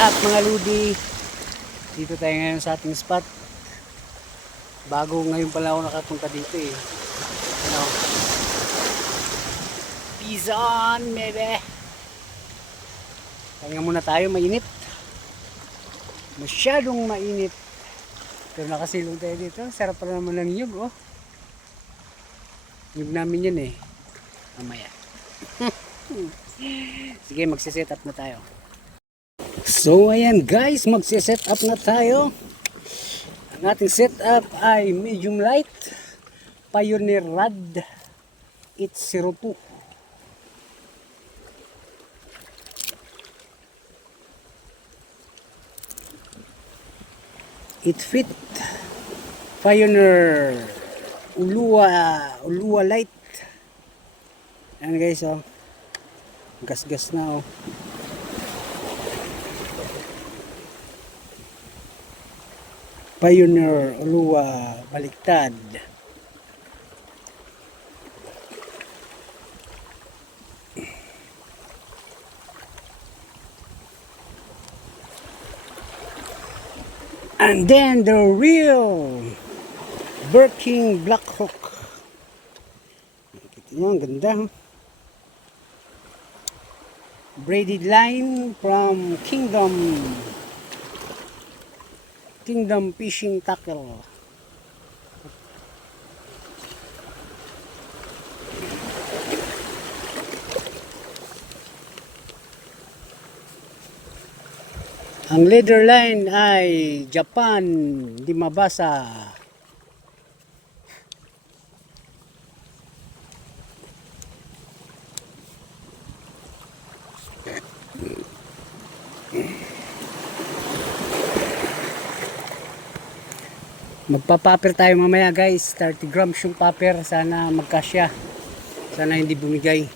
up mga ludi? Dito tayo ngayon sa ating spot. Bago ngayon pala ako nakapunta dito eh. Ano? Peace on, baby! Kaya muna tayo, mainit. Masyadong mainit. Pero nakasilong tayo dito. Sarap pala naman ng nyug, oh. Nyug namin yun eh. Mamaya. Sige, magsiset up na tayo. So ayan guys, magsiset up na tayo. Ang ating setup ay medium light Pioneer Rad 802. It fit Pioneer Ulua light. Ayan guys, oh. Gas-gas na, oh. Pioneer Ulua baliktad. And then the real Birking Black Hawk. Kita nyo, ang ganda, huh? Braided line from Kingdom Fishing Tackle. Ang leader line ay Japan Dimabasa. Magpa-paper tayo mamaya guys, 30 grams yung paper, sana magkasya, sana hindi bumigay.